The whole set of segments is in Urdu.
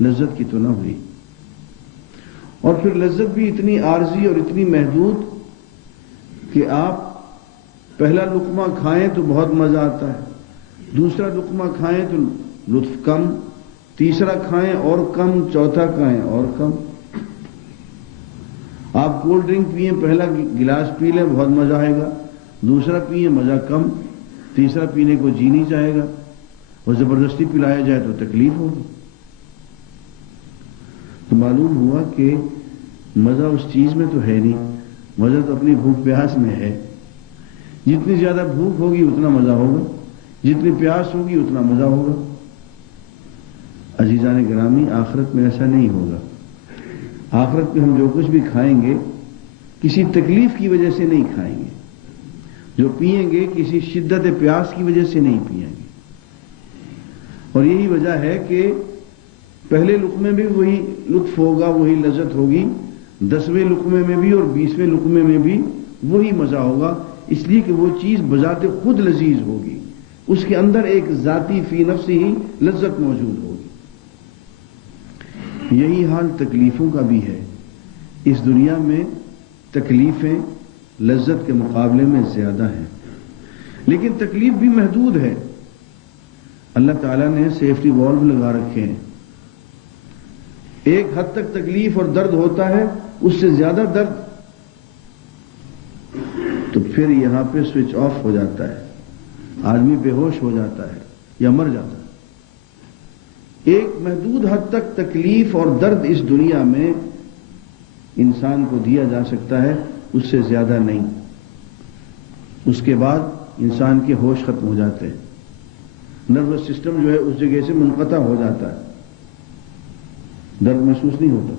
لذت کی تو نہ ہوئی. اور پھر لذت بھی اتنی عارضی اور اتنی محدود کہ آپ پہلا لقمہ کھائیں تو بہت مزہ آتا ہے، دوسرا لقمہ کھائیں تو لطف کم، تیسرا کھائیں اور کم، چوتھا کھائیں اور کم. آپ کولڈ ڈرنک پئیں، پہلا گلاس پی لیں بہت مزہ آئے گا، دوسرا پئیں مزہ کم، تیسرا پینے کو جی نہیں جائے گا، اور زبردستی پلایا جائے تو تکلیف ہوگی. تو معلوم ہوا کہ مزہ اس چیز میں تو ہے نہیں، مزہ تو اپنی بھوک پیاس میں ہے. جتنی زیادہ بھوک ہوگی اتنا مزہ ہوگا، جتنی پیاس ہوگی اتنا مزہ ہوگا. عزیزان گرامی، آخرت میں ایسا نہیں ہوگا. آخرت میں ہم جو کچھ بھی کھائیں گے کسی تکلیف کی وجہ سے نہیں کھائیں گے، جو پئیں گے کسی شدت پیاس کی وجہ سے نہیں پئیں گے. اور یہی وجہ ہے کہ پہلے لقمے میں وہی لطف ہوگا، وہی لذت ہوگی، 10ویں لقمے میں بھی اور 20ویں لقمے میں بھی وہی مزہ ہوگا، اس لیے کہ وہ چیز بذات خود لذیذ ہوگی، اس کے اندر ایک ذاتی فی نفس ہی لذت موجود ہوگی. یہی حال تکلیفوں کا بھی ہے. اس دنیا میں تکلیفیں لذت کے مقابلے میں زیادہ ہیں، لیکن تکلیف بھی محدود ہے. اللہ تعالیٰ نے سیفٹی والو لگا رکھے ہیں. ایک حد تک تکلیف اور درد ہوتا ہے، اس سے زیادہ درد تو پھر یہاں پہ سوئچ آف ہو جاتا ہے، آدمی بے ہوش ہو جاتا ہے یا مر جاتا ہے. ایک محدود حد تک تکلیف اور درد اس دنیا میں انسان کو دیا جا سکتا ہے، اس سے زیادہ نہیں. اس کے بعد انسان کے ہوش ختم ہو جاتے ہیں، نروس سسٹم جو ہے اس جگہ سے منقطع ہو جاتا ہے، درد محسوس نہیں ہوتا.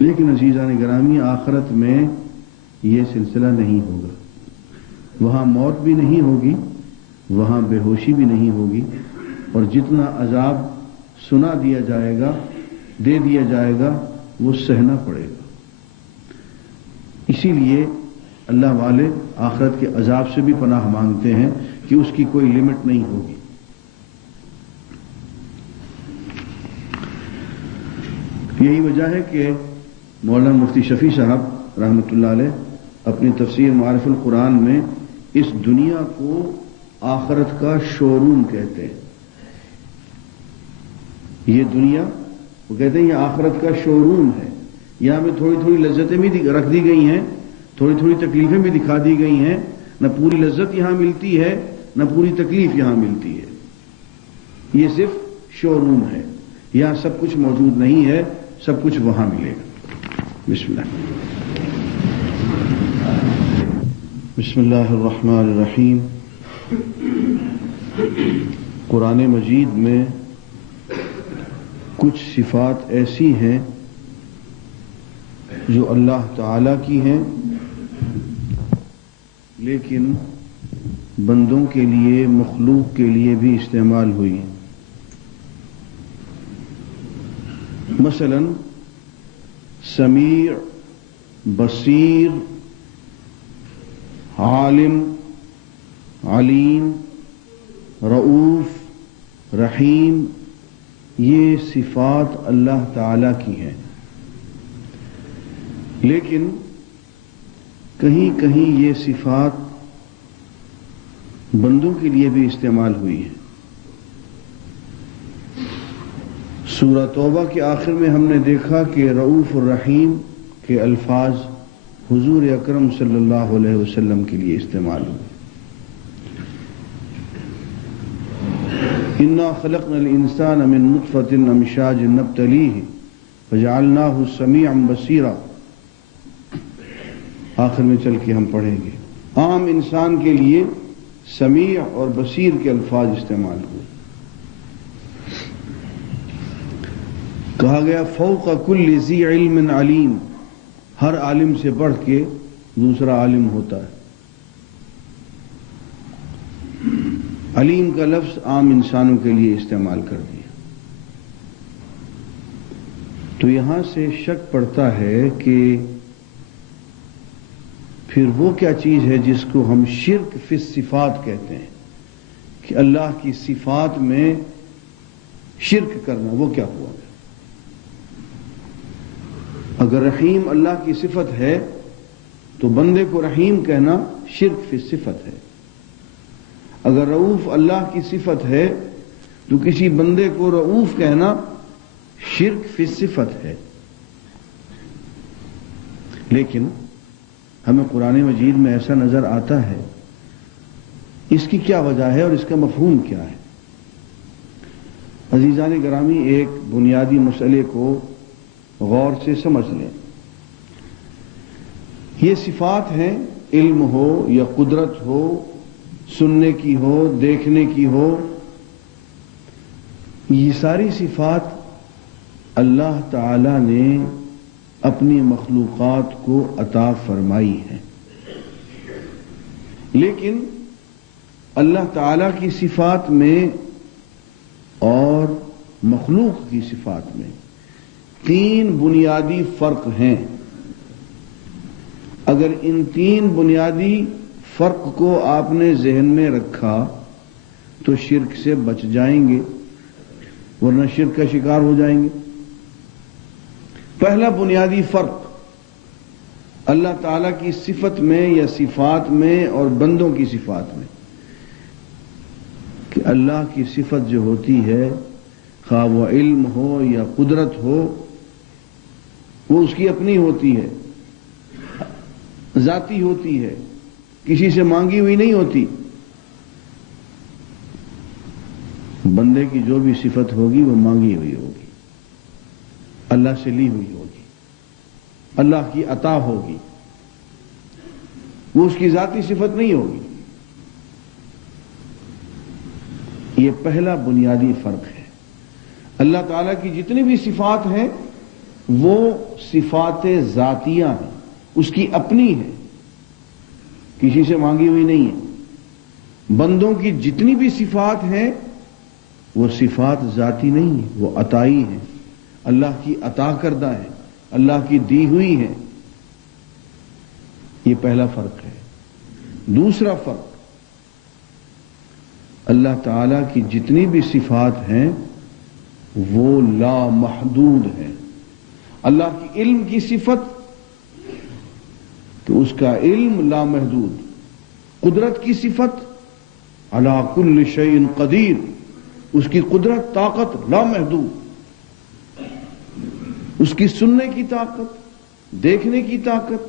لیکن عزیزان گرامی، آخرت میں یہ سلسلہ نہیں ہوگا. وہاں موت بھی نہیں ہوگی، وہاں بے ہوشی بھی نہیں ہوگی، اور جتنا عذاب سنا دیا جائے گا، دے دیا جائے گا، وہ سہنا پڑے گا. اسی لیے اللہ والے آخرت کے عذاب سے بھی پناہ مانگتے ہیں کہ اس کی کوئی لمٹ نہیں ہوگی. یہی وجہ ہے کہ مولانا مفتی شفیع صاحب رحمۃ اللہ علیہ اپنی تفسیر معارف القرآن میں اس دنیا کو آخرت کا شو روم کہتے ہیں. یہ دنیا، وہ کہتے ہیں یہ آخرت کا شو روم ہے. یہاں میں تھوڑی تھوڑی لذتیں بھی رکھ دی گئی ہیں، تھوڑی تھوڑی تکلیفیں بھی دکھا دی گئی ہیں. نہ پوری لذت یہاں ملتی ہے، نہ پوری تکلیف یہاں ملتی ہے. یہ صرف شو روم ہے، یہاں سب کچھ موجود نہیں ہے، سب کچھ وہاں ملے گا. بسم اللہ. بسم اللہ الرحمن الرحیم. قرآن مجید میں کچھ صفات ایسی ہیں جو اللہ تعالی کی ہیں، لیکن بندوں کے لیے، مخلوق کے لیے بھی استعمال ہوئی. مثلا سمیع، بصیر، عالم، علیم، رؤوف، رحیم، یہ صفات اللہ تعالی کی ہیں. لیکن کہیں کہیں یہ صفات بندوں کے لیے بھی استعمال ہوئی ہیں. سورہ توبہ کے آخر میں ہم نے دیکھا کہ رؤوف الرحیم کے الفاظ حضور اکرم صلی اللہ علیہ وسلم کے لیے استعمال ہوئے. انا خلقنا الانسان من نطفة امشاج نبتلیہ فجعلناہ سمیعا بصیرا. آخر میں چل کے ہم پڑھیں گے. عام انسان کے لیے سمیع اور بصیر کے الفاظ استعمال ہوئے. کہا گیا فوق کل ذی علم علیم، ہر عالم سے بڑھ کے دوسرا عالم ہوتا ہے. علیم کا لفظ عام انسانوں کے لیے استعمال کر دیا. تو یہاں سے شک پڑتا ہے کہ پھر وہ کیا چیز ہے جس کو ہم شرک فی الصفات کہتے ہیں، کہ اللہ کی صفات میں شرک کرنا وہ کیا ہوا؟ اگر رحیم اللہ کی صفت ہے تو بندے کو رحیم کہنا شرک فی صفت ہے. اگر رؤوف اللہ کی صفت ہے تو کسی بندے کو رؤوف کہنا شرک فی صفت ہے. لیکن ہمیں قرآن مجید میں ایسا نظر آتا ہے، اس کی کیا وجہ ہے اور اس کا مفہوم کیا ہے؟ عزیزان گرامی، ایک بنیادی مسئلے کو غور سے سمجھ لیں. یہ صفات ہیں، علم ہو یا قدرت ہو، سننے کی ہو، دیکھنے کی ہو، یہ ساری صفات اللہ تعالی نے اپنی مخلوقات کو عطا فرمائی ہیں. لیکن اللہ تعالی کی صفات میں اور مخلوق کی صفات میں 3 بنیادی فرق ہیں. اگر ان 3 بنیادی فرق کو آپ نے ذہن میں رکھا تو شرک سے بچ جائیں گے، ورنہ شرک کا شکار ہو جائیں گے. پہلا بنیادی فرق اللہ تعالی کی صفت میں یا صفات میں اور بندوں کی صفات میں، کہ اللہ کی صفت جو ہوتی ہے، خواہ وہ علم ہو یا قدرت ہو، وہ اس کی اپنی ہوتی ہے، ذاتی ہوتی ہے، کسی سے مانگی ہوئی نہیں ہوتی. بندے کی جو بھی صفت ہوگی وہ مانگی ہوئی ہوگی، اللہ سے لی ہوئی ہوگی، اللہ کی عطا ہوگی، وہ اس کی ذاتی صفت نہیں ہوگی. یہ پہلا بنیادی فرق ہے. اللہ تعالیٰ کی جتنی بھی صفات ہیں وہ صفات ذاتیہ ہیں، اس کی اپنی ہے، کسی سے مانگی ہوئی نہیں ہے. بندوں کی جتنی بھی صفات ہیں وہ صفات ذاتی نہیں ہیں، وہ عطائی ہیں، اللہ کی عطا کردہ ہے، اللہ کی دی ہوئی ہے. یہ پہلا فرق ہے. دوسرا فرق، اللہ تعالی کی جتنی بھی صفات ہیں وہ لا محدود ہیں. اللہ کی علم کی صفت تو اس کا علم لا محدود، قدرت کی صفت علی کل شیء قدیر، اس کی قدرت طاقت لا محدود، اس کی سننے کی طاقت، دیکھنے کی طاقت،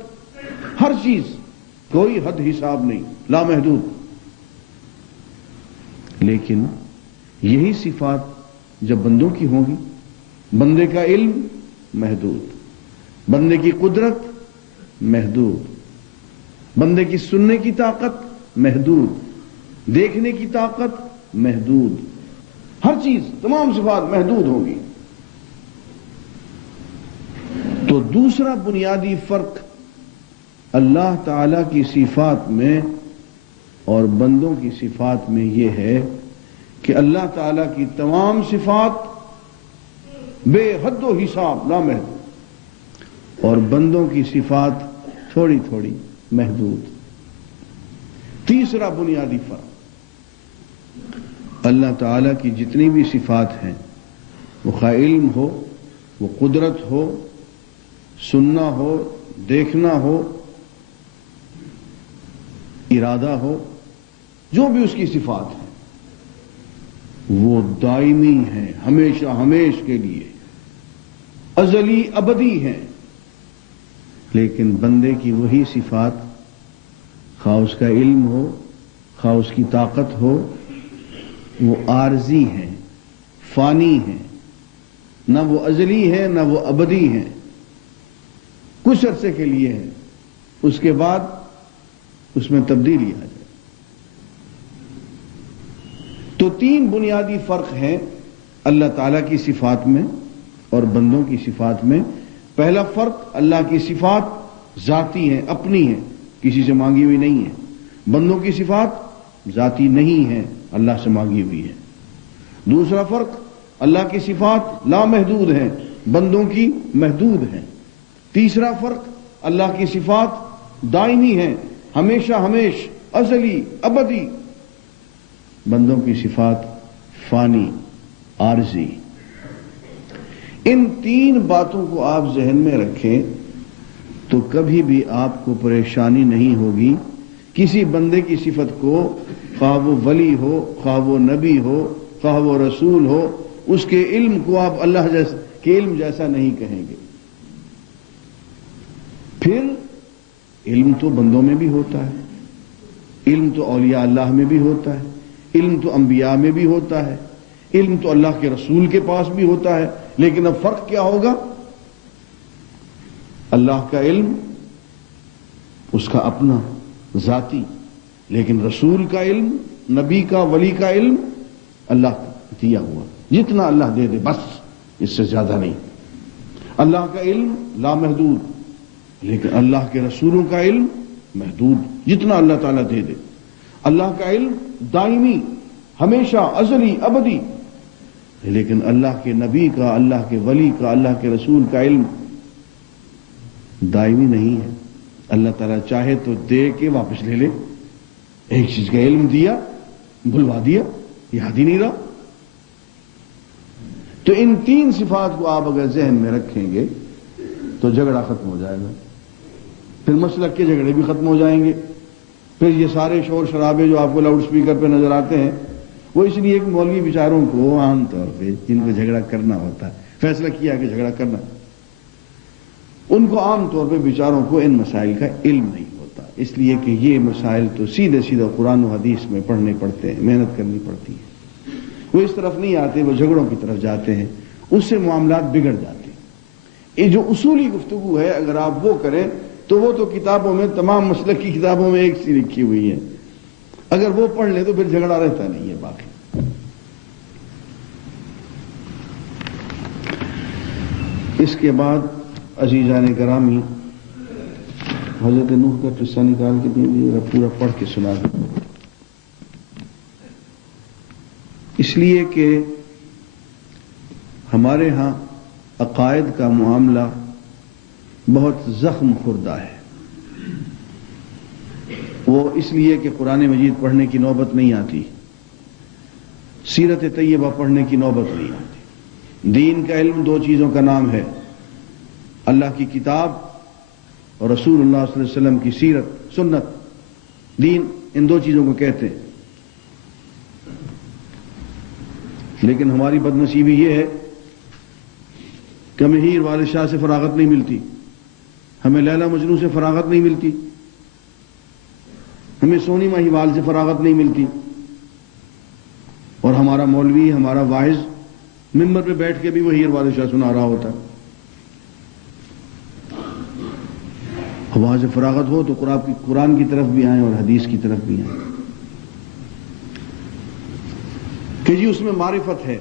ہر چیز، کوئی حد حساب نہیں، لا محدود. لیکن یہی صفات جب بندوں کی ہوں گی، بندے کا علم محدود، بندے کی قدرت محدود، بندے کی سننے کی طاقت محدود، دیکھنے کی طاقت محدود، ہر چیز، تمام صفات محدود ہوں گی. تو دوسرا بنیادی فرق اللہ تعالی کی صفات میں اور بندوں کی صفات میں یہ ہے کہ اللہ تعالی کی تمام صفات بے حد و حساب لا محدود، اور بندوں کی صفات تھوڑی تھوڑی محدود. تیسرا بنیادی فرق، اللہ تعالی کی جتنی بھی صفات ہیں، وہ خواہ علم ہو، وہ قدرت ہو، سننا ہو، دیکھنا ہو، ارادہ ہو، جو بھی اس کی صفات ہیں وہ دائمی ہیں، ہمیشہ ہمیش کے لیے، ازلی ابدی ہیں. لیکن بندے کی وہی صفات، خواہ اس کا علم ہو، خواہ اس کی طاقت ہو، وہ عارضی ہیں، فانی ہیں، نہ وہ ازلی ہیں نہ وہ ابدی ہیں، کچھ عرصے کے لیے ہیں، اس کے بعد اس میں تبدیلی آ جائے. تو 3 بنیادی فرق ہیں اللہ تعالیٰ کی صفات میں اور بندوں کی صفات میں. پہلا فرق، اللہ کی صفات ذاتی ہیں، اپنی ہیں، کسی سے مانگی ہوئی نہیں ہیں. بندوں کی صفات ذاتی نہیں ہیں، اللہ سے مانگی ہوئی ہیں. دوسرا فرق، اللہ کی صفات لا محدود ہیں، بندوں کی محدود ہیں. تیسرا فرق، اللہ کی صفات دائمی ہیں، ہمیشہ ہمیش، ازلی ابدی. بندوں کی صفات فانی، عارضی. ان تین باتوں کو آپ ذہن میں رکھیں تو کبھی بھی آپ کو پریشانی نہیں ہوگی کسی بندے کی صفت کو، خواہ وہ ولی ہو، خواہ وہ نبی ہو، خواہ وہ رسول ہو، اس کے علم کو آپ اللہ کے علم جیسا نہیں کہیں گے۔ پھر علم تو بندوں میں بھی ہوتا ہے، علم تو اولیاء اللہ میں بھی ہوتا ہے، علم تو انبیاء میں بھی ہوتا ہے، علم تو اللہ کے رسول کے پاس بھی ہوتا ہے، لیکن اب فرق کیا ہوگا؟ اللہ کا علم اس کا اپنا ذاتی، لیکن رسول کا علم، نبی کا، ولی کا علم اللہ کا دیا ہوا، جتنا اللہ دے دے بس، اس سے زیادہ نہیں۔ اللہ کا علم لامحدود، لیکن اللہ کے رسولوں کا علم محدود، جتنا اللہ تعالیٰ دے دے۔ اللہ کا علم دائمی، ہمیشہ، ازلی، ابدی، لیکن اللہ کے نبی کا، اللہ کے ولی کا، اللہ کے رسول کا علم دائمی نہیں ہے۔ اللہ تعالیٰ چاہے تو دے کے واپس لے لے، ایک چیز کا علم دیا، بھلوا دیا، یاد ہی نہیں رہا۔ تو ان تین صفات کو آپ اگر ذہن میں رکھیں گے تو جھگڑا ختم ہو جائے گا، پھر مسلک کے جھگڑے بھی ختم ہو جائیں گے۔ پھر یہ سارے شور شرابے جو آپ کو لاؤڈ سپیکر پہ نظر آتے ہیں، وہ اس لیے کہ مولوی بیچاروں کو عام طور پہ جن کو جھگڑا کرنا ہوتا ہے، فیصلہ کیا کہ جھگڑا کرنا، ان کو عام طور پہ بیچاروں کو ان مسائل کا علم نہیں ہوتا، اس لیے کہ یہ مسائل تو سیدھے قرآن و حدیث میں پڑھنے پڑتے ہیں، محنت کرنی پڑتی ہے۔ وہ اس طرف نہیں آتے، وہ جھگڑوں کی طرف جاتے ہیں، اس سے معاملات بگڑ جاتے ہیں۔ یہ جو اصولی گفتگو ہے اگر آپ وہ کریں تو وہ تو کتابوں میں، تمام مسلک کی کتابوں میں ایک سی لکھی ہوئی ہے، اگر وہ پڑھ لیں تو پھر جھگڑا رہتا نہیں ہے باقی۔ اس کے بعد عزیزان گرامی، حضرت نوح کا قصہ نکال کے دیں، پورا پڑھ کے سنا دیں، اس لیے کہ ہمارے ہاں عقائد کا معاملہ بہت زخم خوردہ ہے۔ وہ اس لیے کہ قرآن مجید پڑھنے کی نوبت نہیں آتی، سیرت طیبہ پڑھنے کی نوبت نہیں آتی۔ دین کا علم دو چیزوں کا نام ہے، اللہ کی کتاب اور رسول اللہ صلی اللہ علیہ وسلم کی سیرت، سنت۔ دین ان دو چیزوں کو کہتے ہیں، لیکن ہماری بد نصیبی یہ ہے کہ ہمیں ہیر والد شاہ سے فراغت نہیں ملتی، ہمیں لیلا مجنوں سے فراغت نہیں ملتی، ہمیں سونی ماہیوال سے فراغت نہیں ملتی، اور ہمارا مولوی، ہمارا واعظ منبر پہ بیٹھ کے بھی وہ ہیر والد شاہ سنا رہا ہوتا ہے۔ وہاں سے فراغت ہو تو قرآن کی طرف بھی آئیں اور حدیث کی طرف بھی آئیں، کہ جی اس میں معرفت ہے،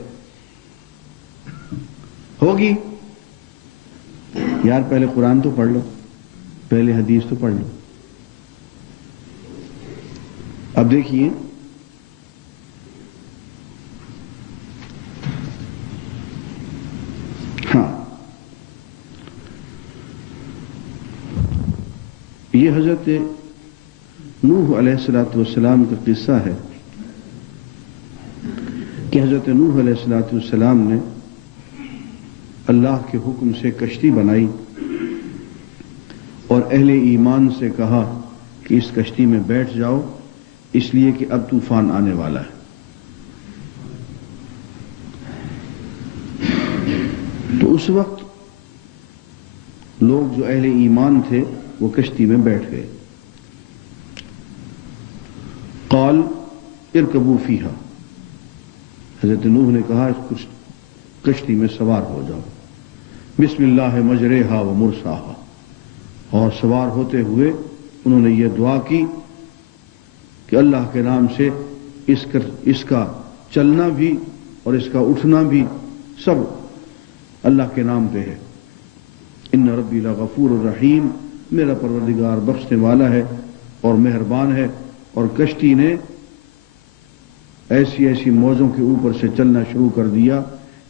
ہوگی۔ یار پہلے قرآن تو پڑھ لو، پہلے حدیث تو پڑھ لو۔ اب دیکھیے، ہاں یہ حضرت نوح علیہ السلام کا قصہ ہے کہ حضرت نوح علیہ السلام نے اللہ کے حکم سے کشتی بنائی اور اہل ایمان سے کہا کہ اس کشتی میں بیٹھ جاؤ، اس لیے کہ اب طوفان آنے والا ہے۔ تو اس وقت لوگ جو اہل ایمان تھے وہ کشتی میں بیٹھ گئے۔ قال ارکبوا فیہا، حضرت نوح نے کہا اس کشتی میں سوار ہو جاؤ، بسم اللہ مجریہا و مرساہا، اور سوار ہوتے ہوئے انہوں نے یہ دعا کی کہ اللہ کے نام سے اس کا چلنا بھی اور اس کا اٹھنا بھی سب اللہ کے نام پہ ہے۔ ان ربی لغفور الرحیم، میرا پروردگار بخشنے والا ہے اور مہربان ہے۔ اور کشتی نے ایسی ایسی موجوں کے اوپر سے چلنا شروع کر دیا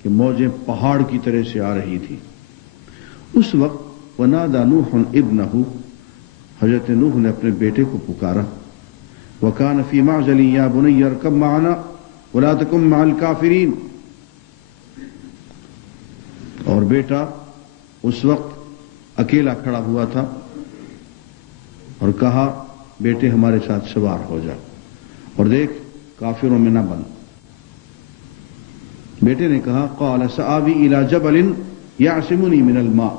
کہ موجیں پہاڑ کی طرح سے آ رہی تھی۔ اس وقت ونادى نوح ابنہ، حضرت نوح نے اپنے بیٹے کو پکارا، وكان في معزل يا بني اركب معنا ولا تكن مع الكافرين، اور بیٹا اس وقت اکیلا کھڑا ہوا تھا اور کہا بیٹے ہمارے ساتھ سوار ہو جا اور دیکھ کافروں میں نہ بن۔ بیٹے نے کہا قال سآوی الی جبل یعصمنی من الماء،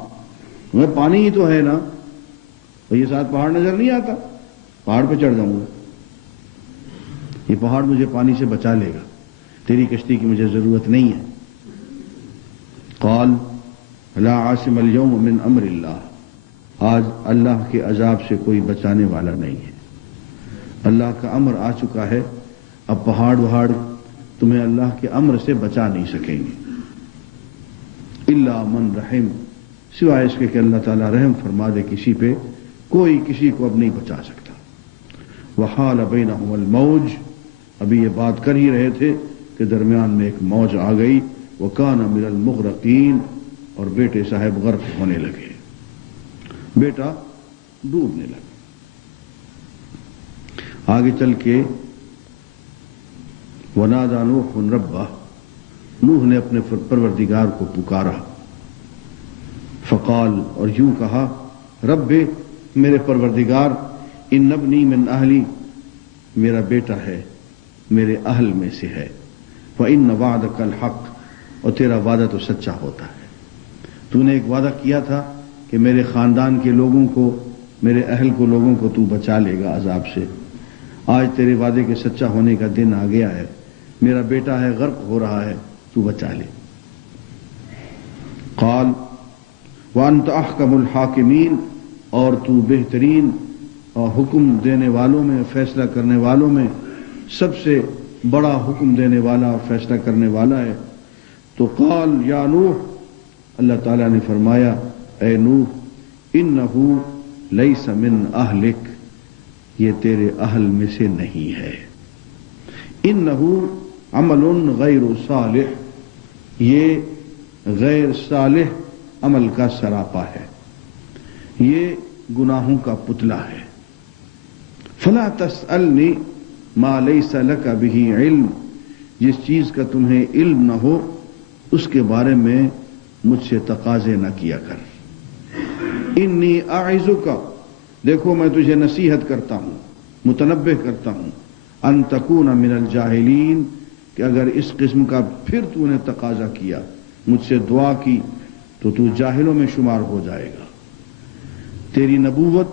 میں پانی ہی تو ہے نا، اور یہ ساتھ پہاڑ نظر نہیں آتا، پہاڑ پہ چڑھ جاؤں گا، یہ پہاڑ مجھے پانی سے بچا لے گا، تیری کشتی کی مجھے ضرورت نہیں ہے۔ قال لا عاصم اليوم من امر اللہ، آج اللہ کے عذاب سے کوئی بچانے والا نہیں ہے، اللہ کا امر آ چکا ہے، اب پہاڑ وہاڑ تمہیں اللہ کے امر سے بچا نہیں سکیں گے۔ الا من رحم، سوائے اس کے کہ اللہ تعالیٰ رحم فرما دے کسی پہ، کوئی کسی کو اب نہیں بچا سکتا۔ وحال بینہم الموج، ابھی یہ بات کر ہی رہے تھے کہ درمیان میں ایک موج آ گئی، وکان من المغرقین، اور بیٹے صاحب غرق ہونے لگے، بیٹا ڈوبنے لگا۔ آگے چل کے ونادى نوح ربہ، نوح نے اپنے پروردگار کو پکارا، فقال، اور یوں کہا، رب میرے پروردگار، ان ابنی من اہلی، میرا بیٹا ہے میرے اہل میں سے ہے، وان وعدک الحق، اور تیرا وعدہ تو سچا ہوتا ہے، تو نے ایک وعدہ کیا تھا کہ میرے خاندان کے لوگوں کو، میرے اہل کو لوگوں کو تو بچا لے گا عذاب سے، آج تیرے وعدے کے سچا ہونے کا دن آ گیا ہے، میرا بیٹا ہے غرق ہو رہا ہے، تو بچا لے۔ قال وانت احکم الحاکمین، اور تو بہترین اور حکم دینے والوں میں، فیصلہ کرنے والوں میں سب سے بڑا حکم دینے والا اور فیصلہ کرنے والا ہے۔ تو قال یا نوح، اللہ تعالیٰ نے فرمایا اے نوح، انہو لیس من اہلک، یہ تیرے اہل میں سے نہیں ہے، انہو عمل غیر صالح، یہ غیر صالح عمل کا سراپا ہے، یہ گناہوں کا پتلا ہے۔ فلا تسألنی ما لیس لک بہ علم، جس چیز کا تمہیں علم نہ ہو اس کے بارے میں مجھ سے تقاضے نہ کیا کر۔ انی اعظک، دیکھو میں تجھے نصیحت کرتا ہوں، متنبہ کرتا ہوں، ان تکون من الجاہلین، کہ اگر اس قسم کا پھر تو نے تقاضا کیا، مجھ سے دعا کی، تو تو جاہلوں میں شمار ہو جائے گا، تیری نبوت،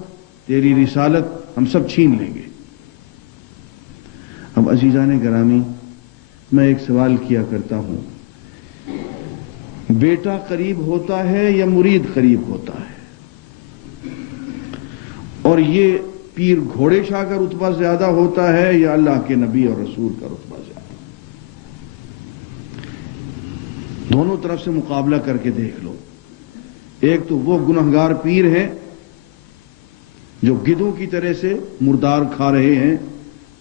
تیری رسالت ہم سب چھین لیں گے۔ اب عزیزان گرامی، میں ایک سوال کیا کرتا ہوں، بیٹا قریب ہوتا ہے یا مرید قریب ہوتا ہے؟ اور یہ پیر گھوڑے شاہ کا رتبہ زیادہ ہوتا ہے یا اللہ کے نبی اور رسول کا رتبہ زیادہ؟ دونوں طرف سے مقابلہ کر کے دیکھ لو۔ ایک تو وہ گنہگار پیر ہیں جو گدھوں کی طرح سے مردار کھا رہے ہیں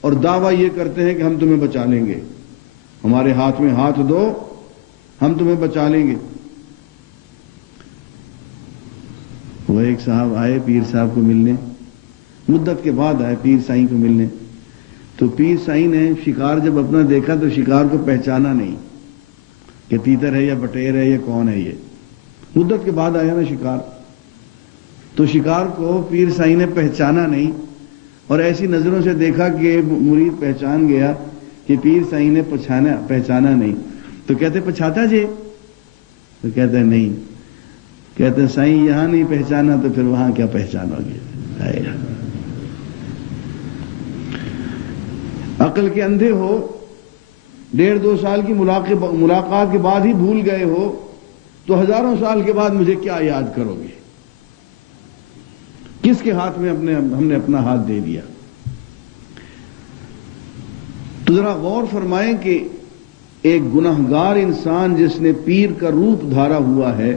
اور دعویٰ یہ کرتے ہیں کہ ہم تمہیں بچا لیں گے، ہمارے ہاتھ میں ہاتھ دو، ہم تمہیں بچا لیں گے۔ وہ ایک صاحب آئے پیر صاحب کو ملنے، مدت کے بعد آئے پیر سائیں کو ملنے، تو پیر سائیں نے شکار جب اپنا دیکھا تو شکار کو پہچانا نہیں کہ تیتر ہے یا بٹیر ہے یا کون ہے، یہ مدت کے بعد آیا نا شکار، تو شکار کو پیر سائیں نے پہچانا نہیں، اور ایسی نظروں سے دیکھا کہ مرید پہچان گیا کہ پیر سائیں نے پہچانا نہیں، تو کہتے پچھاتا جی، تو کہتے ہیں نہیں، کہتے سائیں یہاں نہیں پہچانا تو پھر وہاں کیا پہچانو گے؟ عقل کے اندھے ہو، 1.5-2 سال کی ملاقات کے بعد ہی بھول گئے ہو تو ہزاروں سال کے بعد مجھے کیا یاد کرو گے؟ کس کے ہاتھ میں ہم نے اپنا ہاتھ دے دیا؟ تو ذرا غور فرمائیں کہ ایک گنہگار انسان جس نے پیر کا روپ دھارا ہوا ہے،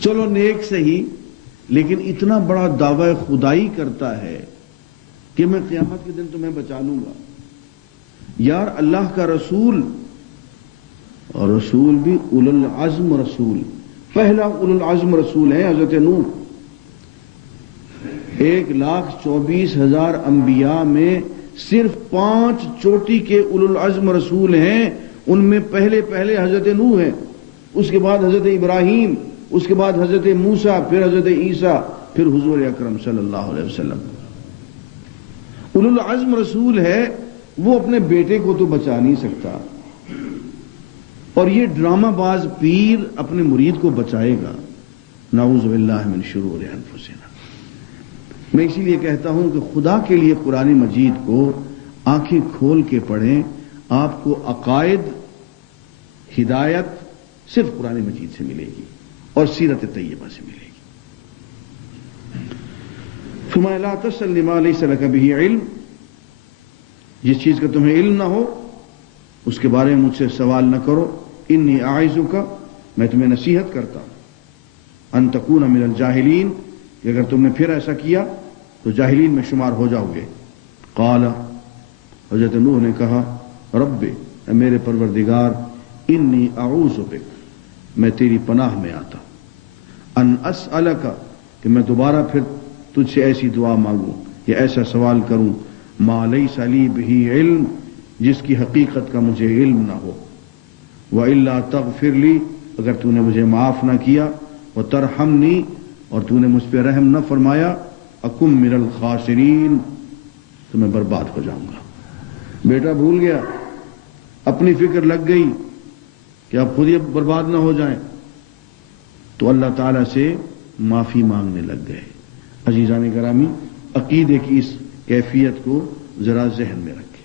چلو نیک صحیح، لیکن اتنا بڑا دعوی خدائی کرتا ہے کہ میں قیامت کے دن تمہیں بچا لوں گا۔ یار اللہ کا رسول، اور رسول بھی اولو العزم رسول، پہلا اولو العزم رسول ہے حضرت نوح۔ 1,24,000 انبیاء میں صرف 5 چوٹی کے اولو العزم رسول ہیں، ان میں پہلے حضرت نوح ہیں، اس کے بعد حضرت ابراہیم، اس کے بعد حضرت موسیٰ، پھر حضرت عیسیٰ، پھر حضور اکرم صلی اللہ علیہ وسلم۔ اولو العزم رسول ہے، وہ اپنے بیٹے کو تو بچا نہیں سکتا، اور یہ ڈرامہ باز پیر اپنے مرید کو بچائے گا۔ نعوذ باللہ من شرور انفسنا۔ میں اسی لیے کہتا ہوں کہ خدا کے لیے قرآن مجید کو آنکھیں کھول کے پڑھیں، آپ کو عقائد، ہدایت صرف قرآن مجید سے ملے گی اور سیرت طیبہ سے ملے گی۔ فرمایا لا تسأل ما لیس لک بہ علم، جس چیز کا تمہیں علم نہ ہو اس کے بارے میں مجھ سے سوال نہ کرو۔ انی اعظک، میں تمہیں نصیحت کرتا ہوں، ان تکون من الجاہلین، کہ اگر تم نے پھر ایسا کیا تو جاہلین میں شمار ہو جاؤ گے۔ قال، حضرت نوح نے کہا، رب، اے میرے پروردگار، انی اعوذ بک، میں تیری پناہ میں آتا ہوں، ان اسألک، کہ میں دوبارہ پھر تجھ سے ایسی دعا مانگوں یا ایسا سوال کروں، ما لیس لی بہ علم، جس کی حقیقت کا مجھے علم نہ ہو، وَإِلَّا تَغْفِرْ لِي، اگر تو نے مجھے معاف نہ کیا، وَتَرْحَمْنِي، اور تو نے مجھ پہ رحم نہ فرمایا، أَكُمْ مِنَ الْخَاسِرِينَ، تو میں برباد ہو جاؤں گا۔ بیٹا بھول گیا، اپنی فکر لگ گئی کہ اب خود ہی برباد نہ ہو جائیں، تو اللہ تعالیٰ سے معافی مانگنے لگ گئے۔ عزیزان گرامی، عقیدے کی اس کیفیت کو ذرا ذہن میں رکھیں۔